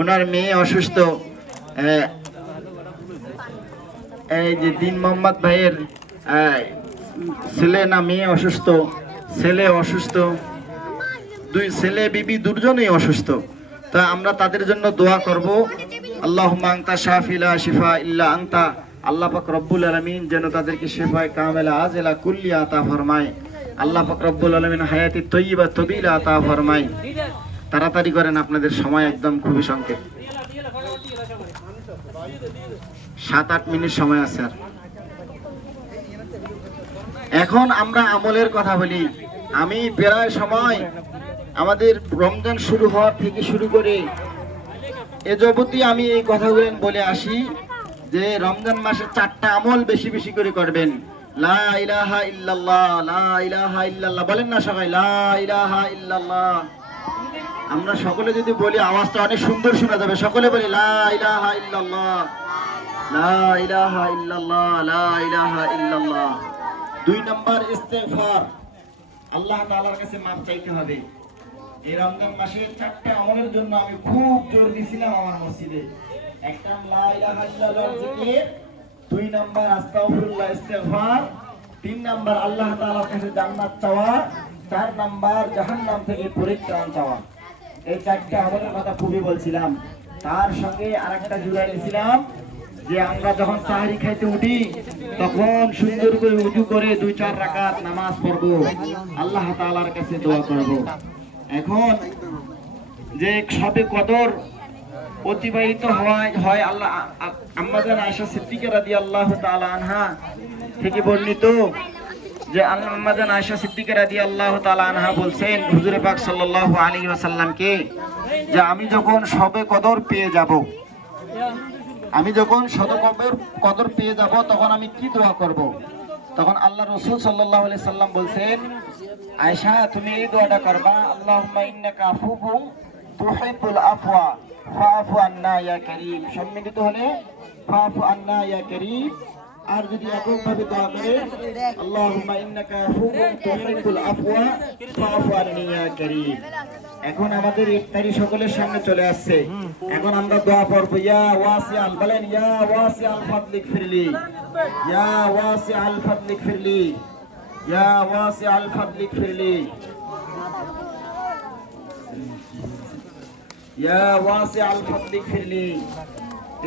ওনার মেয়ে অসুস্থ। এই যে দিন মোহাম্মদ ভাইয়ের ছেলে না মেয়ে অসুস্থ, ছেলে অসুস্থ, দুই ছেলে বিবি দুজনেই অসুস্থ। তা আমরা তাদের জন্য দোয়া করব। আল্লাহুম্মা আনতা শাফি লা শিফা ইল্লা আনতা, আল্লাহ পাক রব্বুল আলামিন যেন তাদেরকে শিফায়ে কামেলা আজেলা কুল্লিয়া আতা ফরমায়। আল্লাহ পাক রব্বুল আলামিন হায়াতি তয়্যিবা তবিলা আতা ফরমায়। তাড়াতাড়ি করেন, আপনাদের সময় একদম খুবই সংক্ষেপ, 7-8 মিনিট সময় আছে। আর এখন আমরা আমলের কথা বলি। আমি প্রায় সময় আমাদের রমজান শুরু হওয়ার থেকে শুরু করে এ যাবতই আমি এই কথাগুলো বলে আসি যে রমজান মাসে 4টা আমল বেশি বেশি করে করবেন। লা ইলাহা ইল্লাল্লাহ, লা ইলাহা ইল্লাল্লাহ বলেন না সবাই, লা ইলাহা ইল্লাল্লাহ। আমরা সকলে যদি বলি আওয়াজটা অনেক সুন্দর শোনা যাবে। সকলে বলি লা ইলাহা ইল্লাল্লাহ, লা ইলাহা ইল্লাল্লাহ, লা ইলাহা ইল্লাল্লাহ। 2 নম্বর ইস্তেগফার, আল্লাহ তাআলার কাছে মাফ চাইতে হবে। এই রমজান মাসে 4টা আমলের জন্য আমি খুব জোর দিছিলাম আমার মসজিদে। এক নাম লা ইলাহা ইল্লাল্লাহ জিকির, 2 নাম্বার আস্তাগফিরুল্লাহ ইস্তেগফার, 3 নাম্বার আল্লাহ তাআলার কাছে জান্নাত চাওয়া, 4 নাম্বার জাহান্নাম থেকে পরিত্রাণ চাওয়া। এই 4টা আমলের কথা খুবই বলছিলাম। তার সঙ্গে আরেকটা জুড়াই নিয়েছিলাম যে আমরা যখন সাহরি খাইতে উঠি তখন সুন্দর করে উজু করে 2-4 রাকাত নামাজ পড়বো, আল্লাহ তাআলার কাছে দোয়া করব। এখন যে সবে কদর অতিবাহিত হয় আল্লাহ আম্মা জান আয়েশা সিদ্দিকা রাদিয়াল্লাহু তাআলা আনহা থেকে বর্ণিত যে আম্মা জান আয়েশা সিদ্দিকা রাদিয়াল্লাহু তাআলা আনহা বলছেন হুজুর পাক সাল্লাল্লাহু আলাইহি ওয়াসাল্লামকে যে আমি যখন সবে কদর পেয়ে যাব, আমি যখন সবে কদর পেয়ে যাব তখন আমি কি দোয়া করব? তখন আল্লাহ রাসূল সাল্লাল্লাহু আলাইহি সাল্লাম বলছেন, আয়েশা তুমি এই দোয়াটা করবা, আল্লাহুম্মা ইন্নাকা আফুউন তুহিব্বুল আফওয়া ফাআফু আন্না ইয়া কারীম। সম্মিলিত হলে ফাআফু আন্না ইয়া কারীম। আর যদি এককভাবে দোয়া করে আল্লাহুম্মা ইন্নাকা আফুউন তুহিব্বুল আফওয়া ফাআফু আন্নি ইয়া কারীম। এখন আমাদের ইফতারি সকলের সামনে চলে আসছে। এখন আমরা দোয়া পড়ব, ইয়া ওয়াসিআল, বলেন ইয়া ওয়াসিআল ফাদলিক ফিরলি, ইয়া ওয়াসিআল ফাদলিক ফিরলি, ইয়া ওয়াসিআল ফাদলিক ফিরলি, ইয়া ওয়াসিআল ফাদলিক ফিরলি।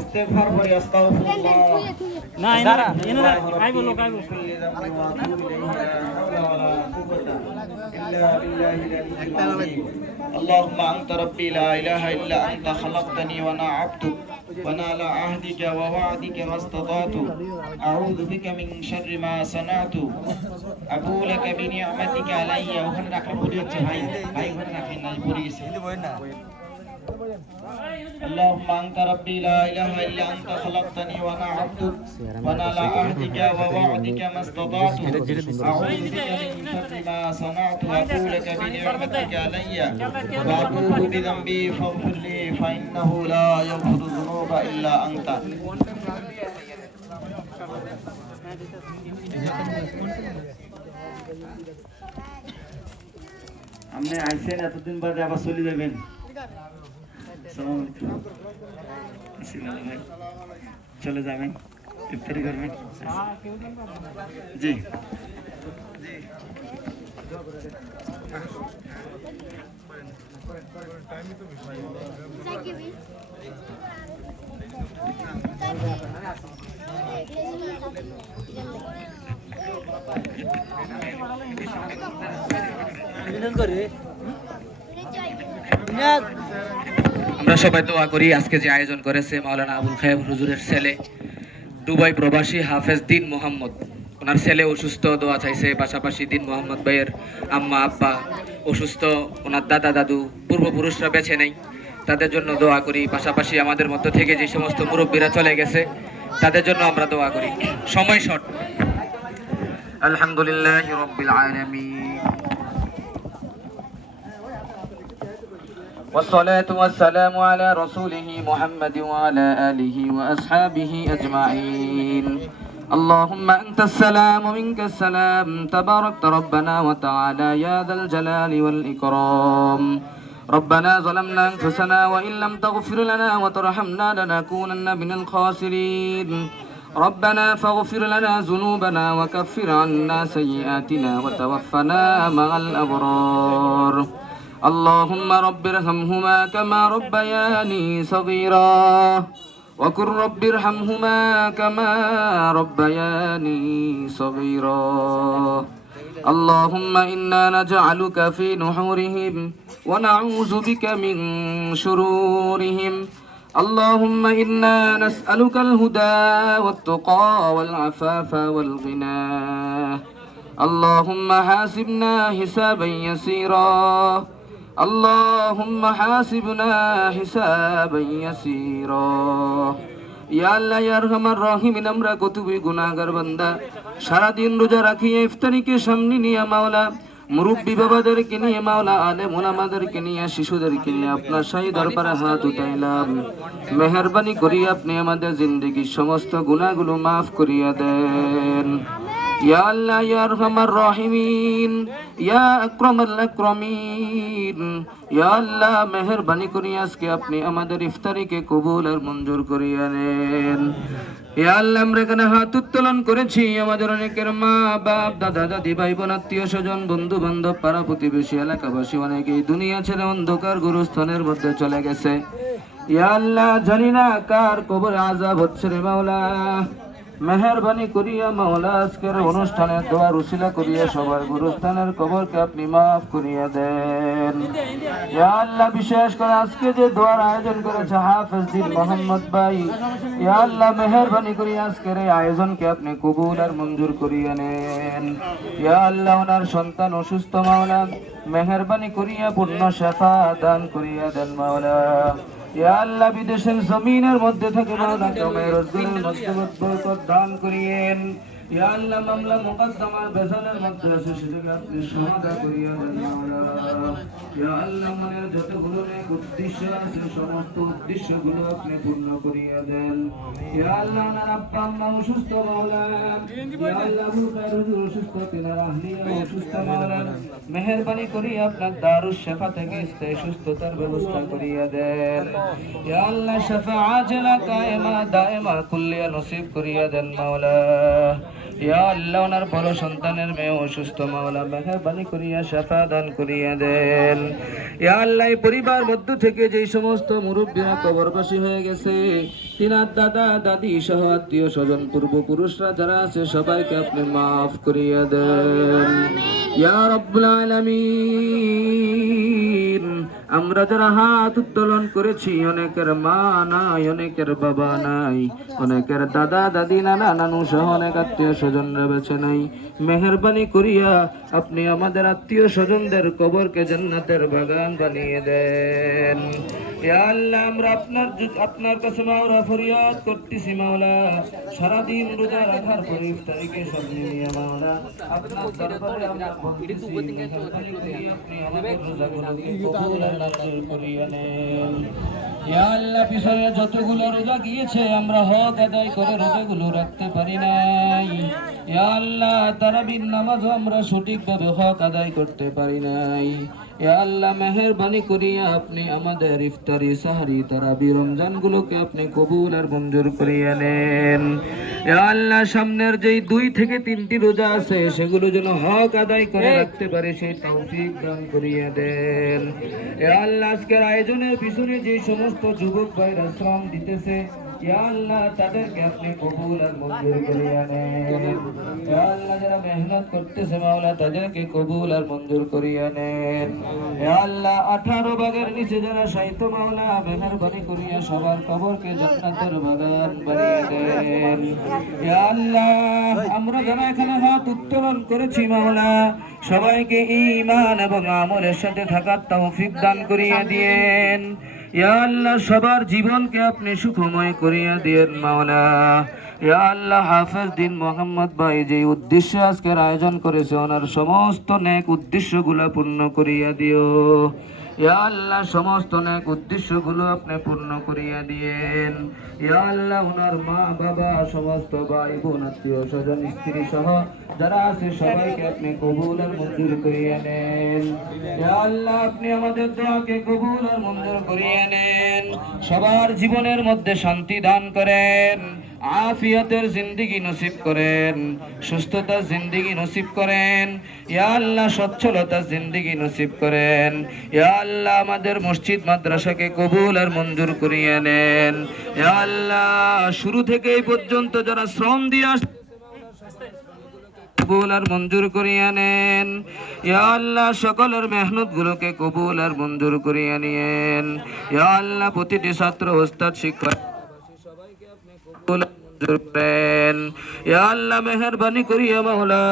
ইস্তেগফার করে আস্তাগফিরুল্লাহ। না এনারা আই বলো اللهم أنت ربي لا إله إلا أنت خلقتني وأنا عبدك وأنا على عهدك ووعدك ما استطعت أعوذ بك من شر ما صنعت أبو لك بنعمتك علي وخلنا نحن بوليت هاي وخلنا نحن بوليس. اللهم أنت ربي لا إله إلا أنت خلقتني وأنا عبدك وأنا على عهدك ووعدك ما استطعت أعوذ بك من شر ما صنعت أبو لك بنعمتك علي وأبوء بذنبي فاغفر لي فإنه لا يغفر الذنوب إلا أنت. আপনি আইছেন এতদিন বাদে আবার চলে যাবেন। চলে যাবেন, ইফতারি করবেন। জি আমরা সবাই দোয়া করি আজকে যে আয়োজন করেছে মাওলানা আবুল খায়ের হুজুরের ছেলে দুবাই প্রবাসী হাফেজ দিন মোহাম্মদ, ওনার ছেলে অসুস্থ, দোয়া চাইছে। পাশাপাশি দিন মোহাম্মদ ভাইয়ের আম্মা আব্বা অসুস্থ, ওনার দাদা দাদু পূর্বপুরুষরা বেঁচে নেই, তাদের জন্য দোয়া করি। পাশাপাশি আমাদের মধ্য থেকে যে সমস্ত মুরব্বীরা চলে গেছে তাদের জন্য আমরা দোয়া করি। সময় শর্ট। আলহামদুলিল্লাহি রাব্বিল আলামিন والصلاة والسلام على رسوله محمد وعلى آله وأصحابه أجمعين. اللهم أنت السلام ومنك السلام تباركت ربنا وتعالى يا ذا الجلال والإكرام. ربنا ظلمنا أنفسنا وإن لم تغفر لنا وترحمنا لنكونن من الخاسرين ربنا فاغفر لنا ذنوبنا وكفر عنا سيئاتنا وتوفنا مع الأبرار اللهم رب ارحمهما كما ربياني صغيرا وقل رب ارحمهما كما ربياني صغيرا اللهم إنا نجعلك في نحورهم ونعوذ بك من شرورهم اللهم إنا نسألك الهدى والتقى والعفاف والغنى اللهم حاسبنا حسابا يسيرا اللهم حاسبنا حسابا يسيرا ইয়া আল্লাহ ইয়া আরহামার রাহিমিন আমরা কতই গুনাহগার বান্দা সারাদিন রোজা রাখি ইফতারিকে সামনে নিয়ে মাওলা মুরব্বী বাবাদেরকে নিয়ে মাওলা আলেম ওলামাদেরকে নিয়ে শিশুদেরকে নিয়ে আপনার শাহী দরবারে হাত উঠাইলাম মেহেরবানি করি আপনি আমাদের জিন্দেগির সমস্ত গুনাহগুলো মাফ করিয়া দেন ইয়া আল্লাহ ইয়া আরহামার রাহিমিন ইয়া আকরামাল আকরামিন ইয়া আল্লাহ মেহেরবানি করি আজকে আপনি আমাদের ইফতারিকে কবুল আর মঞ্জুর করিয়া নেন ইয়া আল্লাহ আমরা এখানে হাত উত্তোলন করেছি আমাদের অনেকের মা বাপ দাদা দাদি ভাই বোন আত্মীয় স্বজন বন্ধু বান্ধব পাড়া প্রতিবেশী এলাকাবাসী অনেকেই দুনিয়া ছেড়ে অন্ধকার গুরুস্থানের মধ্যে চলে গেছে ইয়া আল্লাহ জানি না কার কবরে আযাব হচ্ছে রে মাওলা মেহেরবানি করিয়া মাওলা আজকের অনুষ্ঠানে দোয়ার উসিলা করিয়া সবার গুরুস্থানের কবরকে আপনি মাফ করিয়া দেন ইয়া আল্লাহ বিশেষ করে আজকে যে দোয়ার আয়োজন করেছে হাফেজ দিন মোহাম্মদ ভাই ইয়া আল্লাহ মেহেরবানি করিয়া আজকের এই আয়োজনকে আপনি কবুল আর মঞ্জুর করিয়া নেন ইয়া আল্লাহ ওনার সন্তান অসুস্থ মাওলা মেহেরবানি করিয়া পূর্ণ শেফা দান করিয়া দেন মাওলা ইয়া আল্লাহ বিদেশের জমিনের মধ্যে থেকে মাওলা কামাই রজুলের মধ্যে বরকত দান করিয়েন ইয়া আল্লাহ মামলা মুকদ্দমার বেজালের মধ্যে আছে সেটাকে আপনি সমাধা করিয়া দেন মাওলা ইয়া আল্লাহ মনের যতগুলো নেক উদ্দেশ্য আছে সমস্ত উদ্দেশ্যগুলো আপনি পূর্ণ করিয়া দেন ইয়া আল্লাহ আমার আব্বা আম্মা অসুস্থ মাওলা ইয়া আল্লাহ আবুল খায়ের হুজুর অসুস্থ তিনার আহলিয়া অসুস্থ মাওলা মেহেরবানি করি আপনার দারুস শিফা থেকে স্থায়ী সুস্থতার ব্যবস্থা করিয়া দেন ইয়া আল্লাহ শিফা আজলা কায়েমা দায়েমা কুল্লিয়া নসিব করিয়া দেন মাওলা ইয়া আল্লাহ ওনার বড় সন্তানের মেয়ে অসুস্থ মাওলা মেহেরবানি করিয়া শিফা দান করিয়া দেন ইয়া আল্লাহ এই পরিবার মধ্য থেকে যে সমস্ত মুরব্বীরা কবরবাসী হয়ে গেছে তিনার দাদা দাদি সহ আত্মীয় স্বজন পূর্বপুরুষরা যারা আছে সবাইকে আপনি মাফ করিয়া দেন ইয়া রাব্বুল আলামিন আমরা যারা হাত উত্তোলন করেছি অনেকের মা নাই অনেকের বাবা নাই অনেকের দাদা দাদি নানা নানু সহ অনেক আত্মীয় স্বজনরা বেঁচে নাই মেহেরবানি করিয়া আপনি আমাদের আত্মীয় স্বজনদের কবরকে জান্নাতের বাগান বানিয়ে দেন ইয়া আল্লাহ আমরা আপনার কাছে মাওলা ফরিয়াদ করতেছি মাওলা সারাদিন রোজা রাখার পর ইফতারিকে সামনে নিয়ে মাওলা আপনার দরবারে আমরা বলতেছি মেহেরবানি করিয়া আপনি আমাদের রোজাগুলোকে কবুল আর মঞ্জুর করিয়া নেন ইয়া আল্লাহ পিছনে যতগুলো রোজা গিয়েছে আমরা হক আদায় করে রোজাগুলো রাখতে পারি নাই ইয়া আল্লাহ তারাবির নামাজও আমরা সঠিকভাবে হক আদায় করতে পারি নাই ইয়া আল্লাহ মেহেরবানি করিয়া আপনি আমাদের ইফতারি সাহারি তারাবি রমজানগুলোকে আপনি কবুল আর মঞ্জুর করিয়া নেন ইয়া আল্লাহ সামনের যেই 2 থেকে 3টি রোজা আছে সেগুলো যেন হক আদায় করে রাখতে পারে সেই তৌফিক দান করিয়া দেন ইয়া আল্লাহ আজকের আয়োজনের পিছনে যে সমস্ত যুবক ভাইরা শ্রম দিতেছে ইয়া আল্লাহ তাদেরকে আপনি কবুল আর মঞ্জুর করিয়া নেন ইয়া আল্লাহ যারা মেহনত করতেছে মাওলা তাদেরকে কবুল আর মঞ্জুর করিয়া নেন ইয়া আল্লাহ 18 ভাগের নিচে যারা শায়িত মাওলা মেহেরবানি করিয়া সবার কবরকে জান্নাতের বাগান বানিয়ে দেন ইয়া আল্লাহ আমরা যারা এখানে হাত উত্তোলন করেছি মাওলা সবাইকে ঈমান এবং আমলের সাথে থাকার তৌফিক দান করিয়া দিয়েন ইয়া আল্লাহ সবার জীবনকে আপনি সুখময় করিয়া দিয়েন মাওলা ইয়া আল্লাহ হাফেজ দিন মোহাম্মদ ভাই যে উদ্দেশ্য আজকের আয়োজন করেছে ওনার সমস্ত নেক উদ্দেশ্যগুলো পূর্ণ করিয়া দিও ইয়া আল্লাহ সমস্ত নেক উদ্দেশ্যগুলো আপনি পূর্ণ করিয়া দিয়েন। ইয়া আল্লাহ ওনার মা বাবা সমস্ত ভাই বোন আত্মীয় স্বজন স্ত্রী সহ যারা আছে সবাইকে আপনি কবুল আর মঞ্জুর করিয়া নেন। ইয়া আল্লাহ আপনি আমাদের দোয়াকে কবুল আর মঞ্জুর করিয়া নেন। সবার জীবনের মধ্যে শান্তি দান করেন, আফিয়াতের জিন্দেগি নসিব করেন, সুস্থতার জিন্দেগি নসিব করেন। ইয়া আল্লাহ সচ্ছলতার জিন্দেগি নসিব করেন। ইয়া আল্লাহ আমাদের মসজিদ মাদ্রাসাকে কবুল আর মঞ্জুর করিয়ে নেন। ইয়া আল্লাহ শুরু থেকে এই পর্যন্ত যারা শ্রম দিয়ে কবুল আর মঞ্জুর করিয়া নেন। ইয়া আল্লাহ সকলের মেহনত গুলোকে কবুল আর মঞ্জুর করিয়া নিয়েন। ইয়া আল্লাহ প্রতিটি ছাত্র ওস্তাদ শিক্ষক সবাইকে আপনি কবুল আর মঞ্জুর করেন। ইয়া আল্লাহ মেহেরবানি করিয়া মাওলা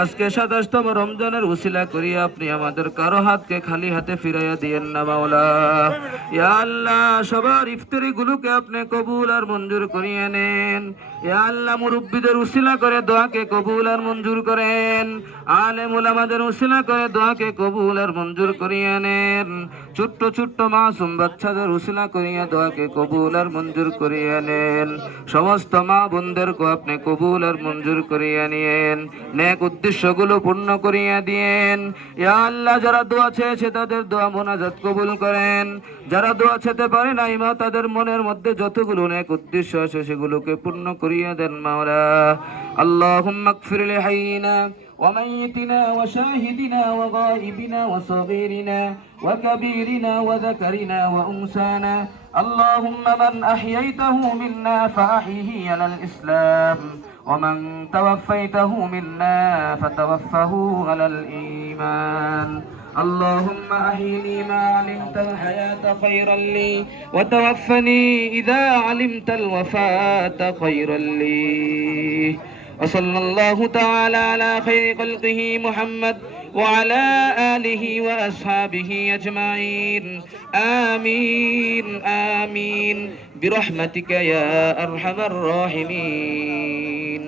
আজকে 27তম রমজানের উসিলা করিয়া আপনি আমাদের কারো হাতকে খালি হাতে ফিরাইয়া দিয়েন না মাওলা। ইয়া আল্লাহ সবার ইফতারি গুলোকে আপনি কবুল আর মঞ্জুর করিয়া নেন। ইয়া আল্লাহ মুরব্বিদের উসিলা করে দোয়াকে কবুল আর মঞ্জুর করেন। আলেম উলামাদের উসিলা করে দোয়াকে কবুল আর মঞ্জুর করিয়া নেন। ছোট্ট ছোট্ট মাসুম বাচ্চাদের উসিলা করিয়া দোয়াকে কবুল আর মঞ্জুর করিয়া নেন। সমস্ত মা বোনদেরকে আপনি কবুল আর মঞ্জুর করিয়া নিয়েন। নেক উদ্দেশ্যগুলো পূর্ণ করিয়া দিয়েন। ইয়া আল্লাহ যারা দোয়া চেয়েছে তাদের দোয়া মোনাজাত কবুল করেন। যারা দোয়া চেতে পারে নাই মা তাদের মনের মধ্যে যতগুলো নেক উদ্দেশ্য আছে সেগুলোকে পূর্ণ করিয়া দেন মাওলা। আল্লাহুম্মা গফির লিহাইয়িনা وميتنا وشاهدنا وغائبنا وصغيرنا وكبيرنا وذكرنا وأنثانا اللهم من أحييته منا فأحيه على الإسلام ومن توفيته منا فتوفه على الإيمان اللهم أحيني ما علمت الحياة خيرا لي وتوفني إذا علمت الوفاة خيرا لي وصلى الله تعالى على خير خلقه محمد وعلى آله وأصحابه أجمعين آمين آمين برحمتك يا أرحم الراحمين.